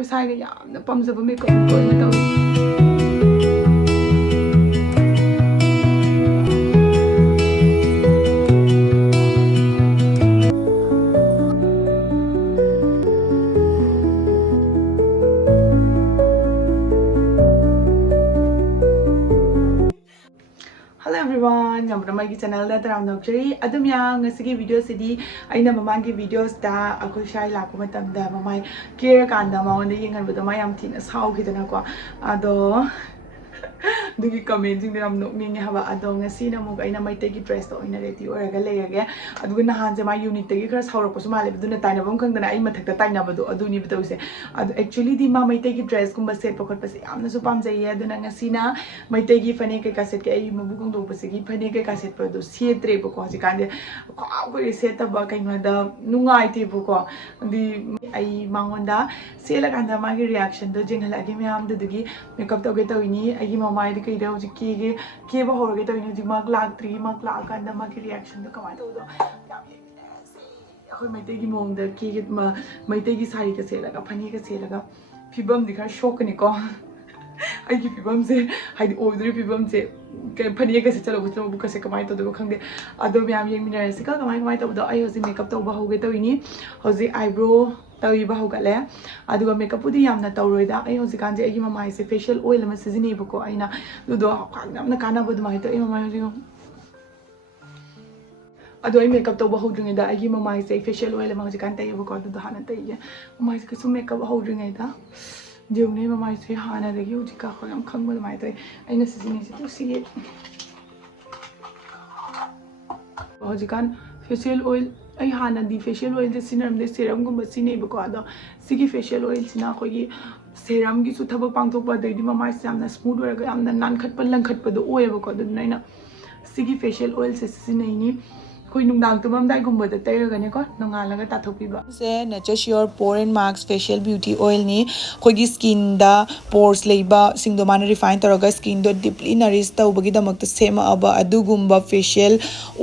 ꯑꯩꯈꯣꯏ ꯁꯥꯏꯒ ꯌꯥꯝꯅ ꯄꯥꯝꯖꯕ ꯃꯦꯀꯞ ꯑꯣꯏꯅ ꯇꯧꯏ Hello everyone, yamna mai channel da taram nokjari adum yang ngasigi video sidi aina mamangi videos da akoi shai lakpa matam da mamai kera kanda maonde yengan bada mai yam thina sau khidana ko ado दुगी comment सिंग दम नोकनिंग हबा अदो ngasi na mo aina mai tegi dress to ina ready oraga lerage aduga nahan je ma unit tegi khara saurok pasu male biduna taina bam khangdana ai mathakta taina badu aduni bitause adu actually di ma mai tegi dress kumba set pakot pase amna su pam jaiye aduna ngasi na mai tegi fane kai ka set ke ai mabu kong do pasigi fane kai ka set padu setre ba ko hojikande ko set ta ba kai da nungai te bu ko di ai mangonda sela kanda ma gi reaction do jinghala gi me am dugi makeup to ge to ini ai mama ai kai da hoji ke ba hor ge to ini mag lag 3 mag lag kanda ma gi reaction do kamai to do khoi mai te gi mong da ke mai te gi sari ka sela ka phani ka sela ka phibam di khar shock ni ko ai gi phibam se hai di order phibam se ke phani ka se chalo bu bu ka se kamai to do khangde ado me am yeng minare se ka kamai to do ai hoji makeup to ba ho ge to ini hoji eyebrow tawi ba hogale aduga makeup udi yamna tawroida ai hojikan je agi mama ise facial oil ma sizini bako aina dudo namna kana bodu mai to ai mama hoji adu ai makeup to ba hodringa da agi mama ise facial oil ma hojikan tayi bako dudo hana tayi mama ise kasu makeup hodringa da jeune mama ise hana dagi hojika kham khangba mai to aina sizini se to si hojikan facial oil ai hana di facial oil de sinar de serum gum sine bako ado sigi facial oil sina khogi serum gi su thaba pangthok ba de di mama samna smooth oraga amna nan khat pa lang khat pa do oye bako do naina sigi facial oil se sinai ni khoi nungdang tumam dai gum ba da tayraga ne ko nongalaga ta thopi ba se nature sure pore and marks facial beauty oil ni khogi skin da pores leiba singdo man refine taraga skin do deeply nourish tawbagi damakta sema aba adugumba facial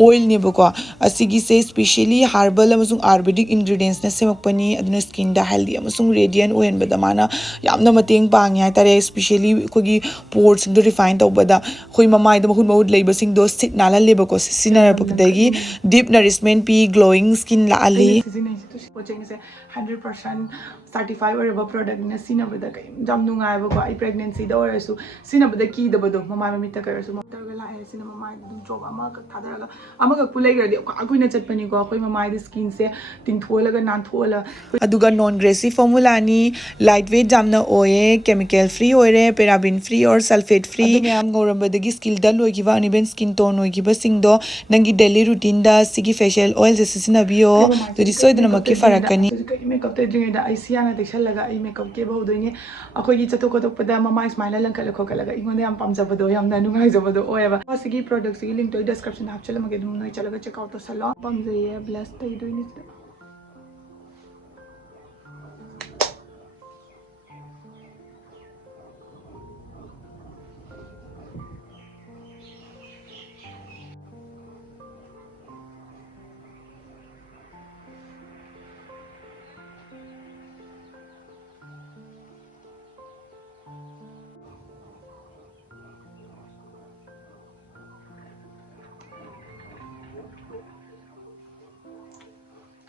oil ni bako asigi se specially herbal amasung ayurvedic ingredients na semakpani aduna skin da healthy amasung radiant oil bada mana yamna mateng pang ya tare especially khogi pores do refine tawbada khoi mamai da mahun mahud leiba sing do sit nala leba ko sinara pakdagi deep nourishment pi glowing skin la ali to coaching se 100% certified or product na sinabada kai jam nungai ba ko ai pregnancy da or su sinabada ki da bado mama mami ta kar su ta ga la ai sinama mama du job ama ka thadaraga ama ka pulai gar de ka kuina chatpani ko khoi mama di skin se ting tholaga nan thola aduga non greasy formula ni lightweight jamna oye chemical free oire paraben free or sulfate free am gorambadagi skill dal loigiba uneven skin tone oigiba singdo nangi daily routine da sigi facial oil je sisinabiyo to di soidna makki farakani makeup te dringa da ai siana deksalaga ai makeup ke baudoini akhoi gi chato ko pada mama smile lan kala khokalaga ingonde am pamjabado yamna nungai jabado oeba sigi product sigi link to description hapchala mage dum noi chalaga check out to salo pamjaye bless tai doini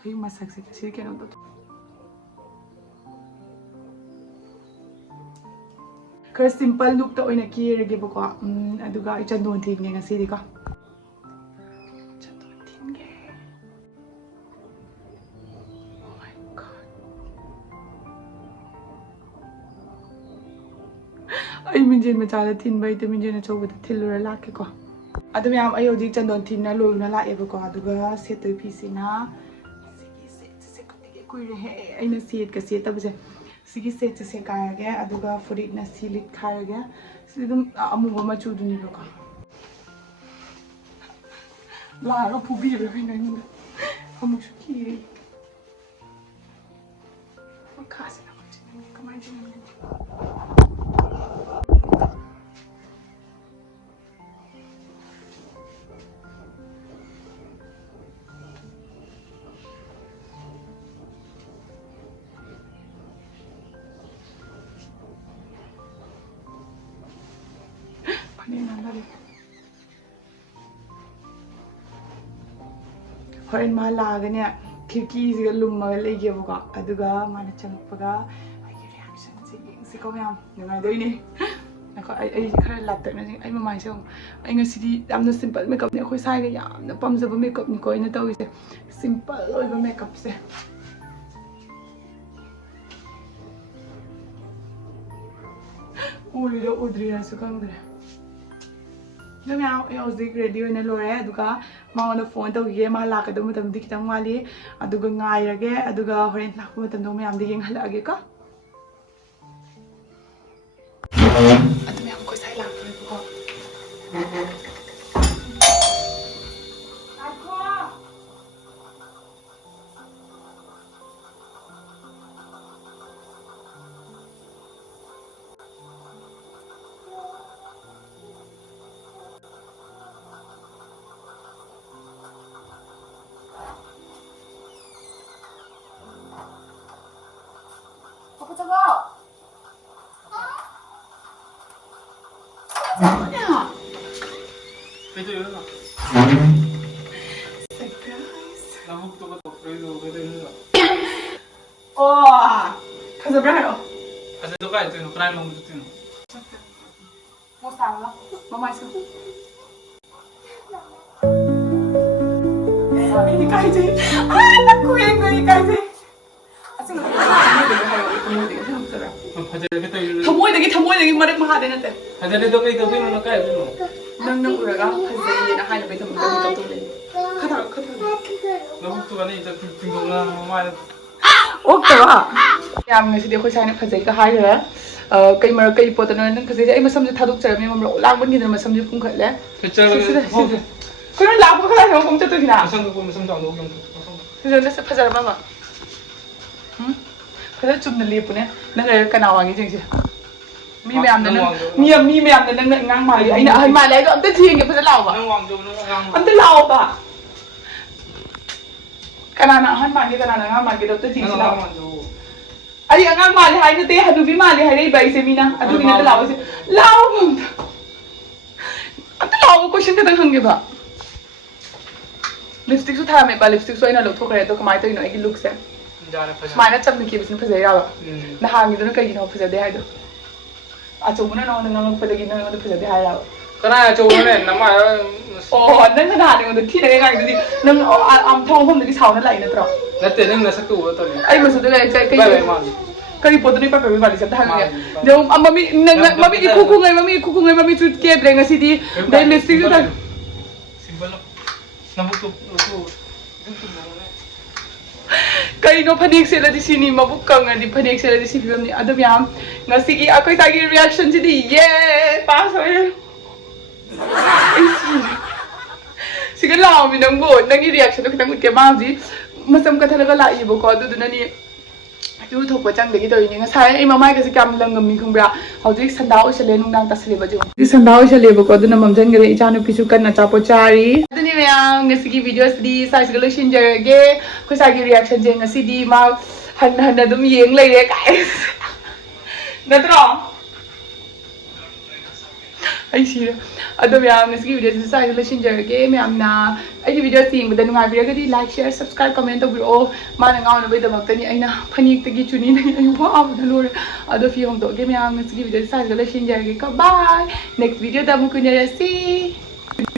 kai masak se kasi keno to kar simple look to oina ki rege bako aduga ichandon thing nge ngasi di ko chandon thing ge oh my god ai minjen ma chala thin bai te minjen na chobu thilura lakke ko adum yam ai hoji chandon thing na loina la e bako aduga setoi pisina kuire he aina set ka set tabse sigi set se kaage aduga furit na silit kharage sidum amu ma chu duni baka la ro pubi be na ni amu ki makase na ko kamai jini Horen ma lagane khirki siga lumma legebuko aduga mana changpaga ai reaction si yengsi ko myam ngai doi ni ko ai khara laptak na ai mamai se ai ngasidi yamna simple makeup ne khoi sai ga yamna pamjaba makeup ni ko ina tawise simple oiba makeup se Urido udrira su kangdre Nami I was ready in a lore, Aduga, Mount of Font of Yama Laka, the Mutam Dictam Wali, Aduga Ngai, Aduga, Horent Nakut and Domi, I'm digging Halageka. Adumiam Kosai Laka. Ito yun na. Surprise! Nahugto ka to, pero ito yun na. Oh! Kasabrano? Kasi ito ka, ito yun. Kraan lang ito yun. Mostang lang. Mamay sa ekaijay! Ay! Nakuya ko ekaijay! Kasi 타모이되게 말을 하야 되는데. 하자리도 그이 더 그는 까야 되노. 낭낭 그래가 하지 나 하는 거 좀 가다. 너북도 가네 이제 등동나 뭐 없다가. ꯌꯥꯝꯅ ꯁꯤꯗꯤ ꯑꯩꯈꯣꯏ ꯁꯥꯏꯅ ꯐꯖꯩꯒ ꯍꯥꯏꯈ꯭ꯔꯦ ꯀꯩ ꯃꯔꯛ ꯀꯩ ꯄꯣꯠꯇꯅꯣ ꯅꯪ ꯐꯖꯩꯁꯦ ꯑꯩ ꯃꯁꯝꯁꯦ ꯊꯥꯗꯣꯛꯆꯔꯝꯃꯤ ꯃꯔꯛ ꯂꯥꯡꯕꯟꯒꯤꯗꯅ ꯃꯁꯝꯁꯦ ꯄꯨꯡꯈꯠꯂꯦ 그럼 라고 하려고 공 뜯으시나? 무슨 거 무슨 당 녹음 그래서 파자를 봐봐. 응? 그래서 좀 늘리쁘네. 내가 까나왕이 정신. 미매암는 미매암는 내가 ngang 말이 아니 한 말이 아니고 엄청 뒤에 게 파자 나와 봐. 엄청 나와 봐. 까나나 한 말이 까나나 ngang 말이 엄청 뒤에 나와. 아니 ngang 말이 하는데 하두비 말이 하래 이바이세 미나 하두비는 나와서 나와 본다. 엄청 나와 question 대단 한 게 봐. Lipstick सु था मेरे पास लिपस्टिक सु इन्हें लोग थोक रहे तो कमाई तो इन्होंने की लुक से मायना चंद की बिस्ने फंसे यार ना हांगी तो ना कहीं ना फंसे दे है तो अचूबना ना उन्हें ना फंसे की ना उन्हें फंसे दे है यार करा अचूबना ने ना मार ओह नंग ना हाने उन्हें ठीक है कहीं तो नंग आम थांग हम देखी साउंड लाइन है तो नते नंग ना सकते हुआ तो नहीं आई मसुद कहीं पोतनी पर पेपर वाली सब थांग गया जो मम्मी मम्मी इकू मम्मी चुट के ड्रेंग सीधी दे लिपस्टिक जो था सिंपल नबुक तो कहीं नो फनेक से लदी सीनी मबुक कंगदी फनेक से लदी सी फिल्म नि अदम याम ngasi gi akoy tagi reaction ji di ye pass hoye siga law mi nang bo nang gi reaction to kitang ke ma ji masam ka thalaga la ibo ko du na ni du thok pa chang de gi doi ni ngasai ai mamai ka si kam langam mi khungbra hauji sanda oi sele nung nang ta sele ba ju di sanda oi sele ba ko du na mamjan gre ichanu pisu kan na chapo chari aduni me ang ngasi gi videos di size ga shin ge ko sa gi reaction je ngasi di ma han dum yeng lai re kai natro ai sira adum ya ngasi gi videos di size ga shin ge me amna ai gi video ting ba nungai bira ga di like share subscribe comment to biro ma na ngau na bai da mak tani aina phanik ta gi chuni na ai wa ab da lore ado fi hom to ge me ang ngasi gi video di size ga shin ge ka bye next video da mu kunere si